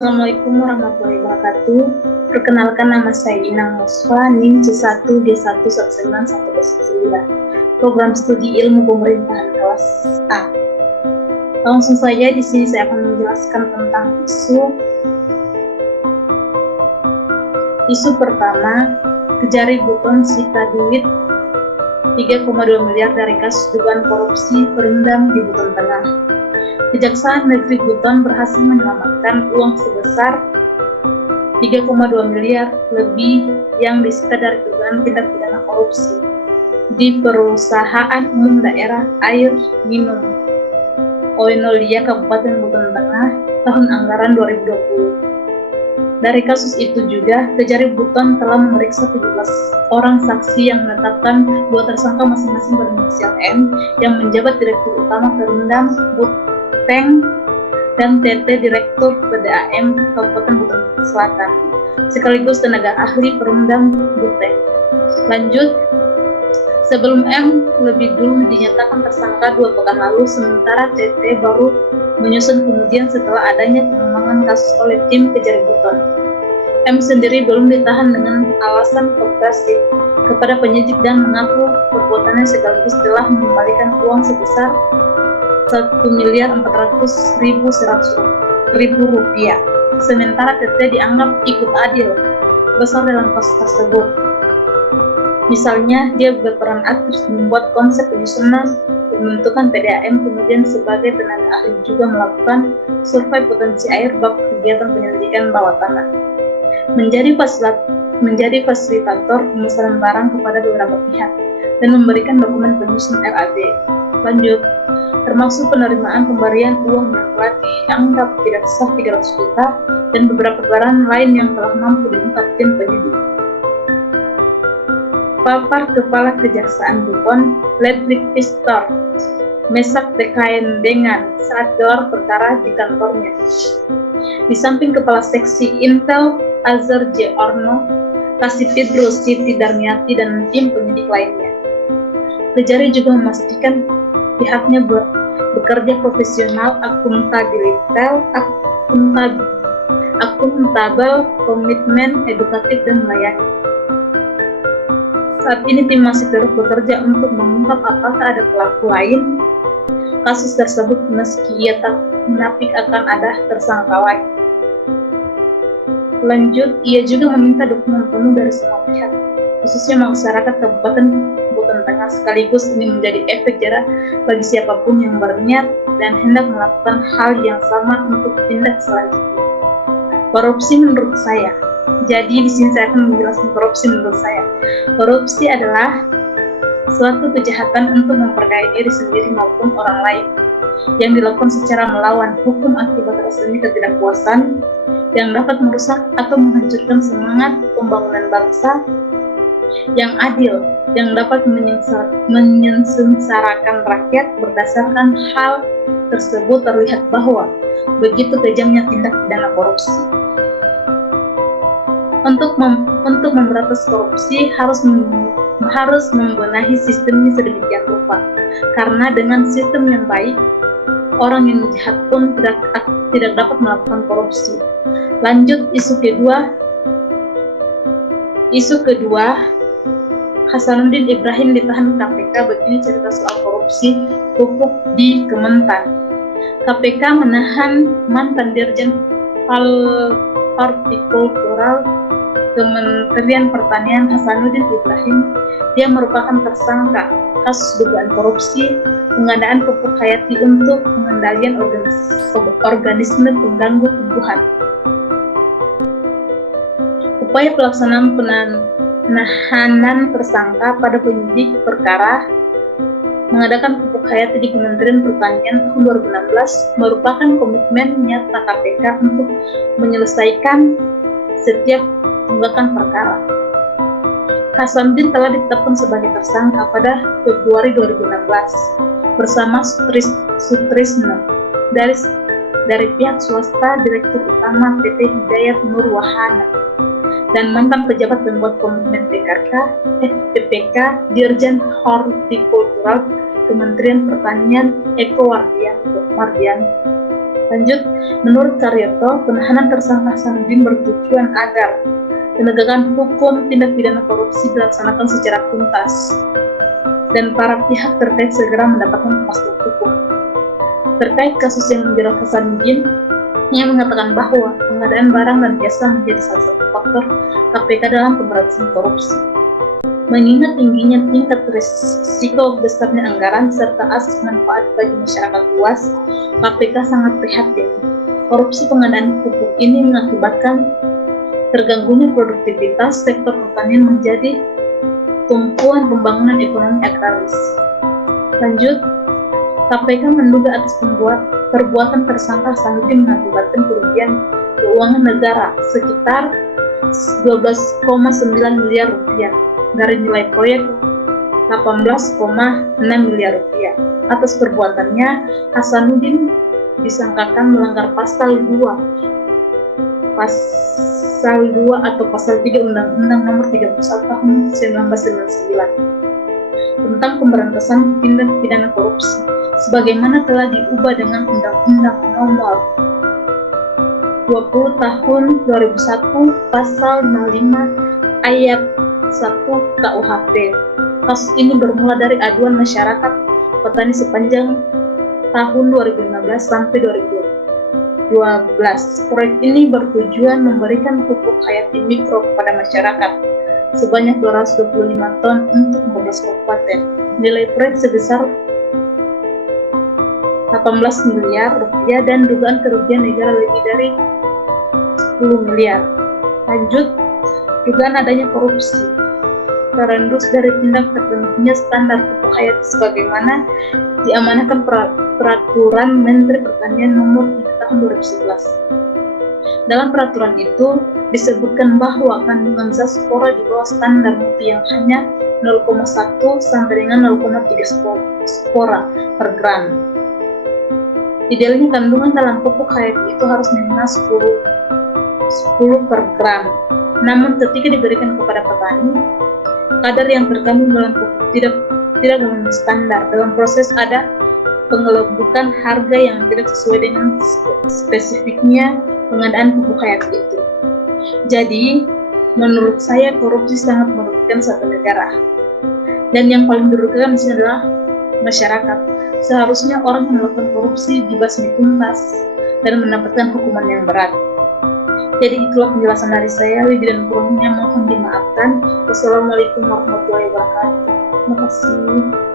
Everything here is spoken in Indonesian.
Assalamualaikum warahmatullahi wabarakatuh. Perkenalkan, nama saya Inang Musfa, NIM C1D11919. Program Studi Ilmu Pemerintahan kelas A. Langsung saja di sini saya akan menjelaskan tentang isu pertama. Kejari Buton sita duit 3,2 miliar dari kasus dugaan korupsi Perumdam di Buton Tengah. Kejaksaan Negeri Buton berhasil menyelamatkan uang sebesar 3,2 miliar lebih yang disita dari dugaan tindak pidana korupsi di Perusahaan Umum Daerah Air Minum Oenolia Kabupaten Buton Tengah tahun anggaran 2020. Dari kasus itu juga, Kejari Buton telah memeriksa 17 orang saksi yang menetapkan 2 tersangka masing-masing berinisial M yang menjabat Direktur Utama Perumdam Buteng dan TT Direktur PDAM Kabupaten Buton Selatan, sekaligus tenaga ahli Perumdam Buteng. Lanjut, sebelum M lebih dulu dinyatakan tersangka 2 pekan lalu, sementara TT baru menyusun kemudian setelah adanya pengembangan kasus oleh tim Kejari Buton. M sendiri belum ditahan dengan alasan kooperatif kepada penyidik dan mengaku perbuatannya sekaligus telah mengembalikan uang sebesar Rp1.400.100.000. Sementara TT dianggap ikut adil besar dalam kasus tersebut. Misalnya, dia berperan aktif membuat konsep penyusunan pembentukan PDAM, kemudian sebagai tenaga ahli juga melakukan survei potensi air bab kegiatan penyelidikan bawah tanah. Menjadi fasilitator pemesanan barang kepada beberapa pihak dan memberikan dokumen penyusun RAB. Lanjut, termasuk penerimaan pemberian uang yang telah dianggap tidak sah 300 juta dan beberapa barang lain yang telah mampu diungkap tim penyidik. Papar Kepala Kejaksaan Buton, Ledwig Pistor, Mesak dengan saat gelar perkara di kantornya. Di samping Kepala Seksi Intel Azhar J. Orno, Kasih Pedro Siti Darmiati, dan tim penyidik lainnya. Kejari juga memastikan pihaknya bekerja profesional, akuntabel, komitmen, edukatif, dan melayani. Saat ini tim masih terus bekerja untuk mengungkap apakah ada pelaku lain kasus tersebut, meski ia tak menapik akan ada tersangka lain. Lanjut, ia juga meminta dukungan penuh dari semua pihak, khususnya masyarakat Kabupaten Buton Tengah, sekaligus ini menjadi efek jerah bagi siapapun yang berniat dan hendak melakukan hal yang sama untuk tindak selanjutnya. Korupsi menurut saya. Jadi di sini saya akan menjelaskan korupsi menurut saya. Korupsi adalah suatu kejahatan untuk memperkaya diri sendiri maupun orang lain yang dilakukan secara melawan hukum akibat rasanya ketidakpuasan yang dapat merusak atau menghancurkan semangat pembangunan bangsa yang adil, yang dapat menyengsarakan rakyat. Berdasarkan hal tersebut terlihat bahwa begitu kejamnya tindak pidana korupsi. Untuk memberantas korupsi harus membenahi sistemnya sedemikian rupa, karena dengan sistem yang baik, orang yang jahat pun tidak dapat melakukan korupsi. Lanjut, isu kedua, Hasanuddin Ibrahim ditahan KPK. Begini cerita soal korupsi pupuk di Kementan. KPK menahan mantan Dirjen Hortikultural Kementerian Pertanian Hasanuddin Ibrahim. Dia merupakan tersangka kasus dugaan korupsi pengadaan pupuk hayati untuk pengendalian organisme pengganggu tumbuhan. Upaya pelaksanaan penahanan tersangka pada penyidik perkara mengadakan pupuk hayati di Kementerian Pertanian tahun 2016 merupakan komitmen nyata KPK untuk menyelesaikan setiap tunggakan perkara. Hasanuddin telah ditetapkan sebagai tersangka pada Februari 2016 bersama Sutrisno dari pihak swasta, Direktur Utama PT Hidayat Nur Wahana, dan mantan pejabat pembuat komitmen PPK Dirjen Hortikultural Kementerian Pertanian Eko Mardian. Lanjut, menurut Karyoto, penahanan tersangka Hasanuddin bertujuan agar penegakan hukum tindak pidana korupsi dilaksanakan secara tuntas dan para pihak terkait segera mendapatkan kepastian hukum. Terkait kasus yang menjerat Hasanuddin, ia mengatakan bahwa pengadaan barang dan jasa menjadi salah satu faktor KPK dalam pemberantasan korupsi. Mengingat tingginya tingkat risiko besarnya anggaran serta asas manfaat bagi masyarakat luas, KPK sangat prihatin. Korupsi pengadaan pupuk ini mengakibatkan terganggunya produktivitas sektor pertanian menjadi tumpuan pembangunan ekonomi agraris. Lanjut, KPK menduga atas perbuatan tersangka Hasanuddin mengakibatkan kerugian keuangan negara sekitar 12,9 miliar rupiah dari nilai proyek 18,6 miliar rupiah. Atas perbuatannya, Hasanuddin disangkakan melanggar pasal 2 atau pasal 3 Undang-Undang Nomor 31 Tahun 1999 tentang pemberantasan tindak pidana korupsi, sebagaimana telah diubah dengan Undang-Undang Nomor 20 Tahun 2001 Pasal 55 Ayat 1 KUHP. Kasus ini bermula dari aduan masyarakat petani sepanjang tahun 2015 sampai 2012. Proyek ini bertujuan memberikan pupuk hayati mikro kepada masyarakat sebanyak 225 ton untuk 14 kabupaten. Nilai proyek sebesar 18 miliar rupiah dan dugaan kerugian negara lebih dari 10 miliar. Lanjut, dugaan adanya korupsi terendus dari tindak tertentunya standar pupuk hayati sebagaimana diamanahkan Peraturan Menteri Pertanian Nomor 3 Tahun 2011. Dalam peraturan itu disebutkan bahwa kandungan zat spora di bawah standar mutu yang hanya 0,1 sampai dengan 0,3 spora per gram. Idealnya kandungan dalam pupuk hayati itu harus minimal 10 per gram. Namun ketika diberikan kepada petani, kadar yang terkandung dalam pupuk tidak memenuhi standar. Dalam proses ada penggelembungan harga yang tidak sesuai dengan spesifiknya pengadaan pupuk hayati itu. Jadi, menurut saya korupsi sangat merugikan satu negara. Dan yang paling dirugikan di sini adalah masyarakat. Seharusnya orang yang melakukan korupsi dibasmi tuntas dan mendapatkan hukuman yang berat. Jadi itulah penjelasan dari saya, lebih dan kurangnya mohon dimaafkan. Wassalamualaikum warahmatullahi wabarakatuh. Terima kasih.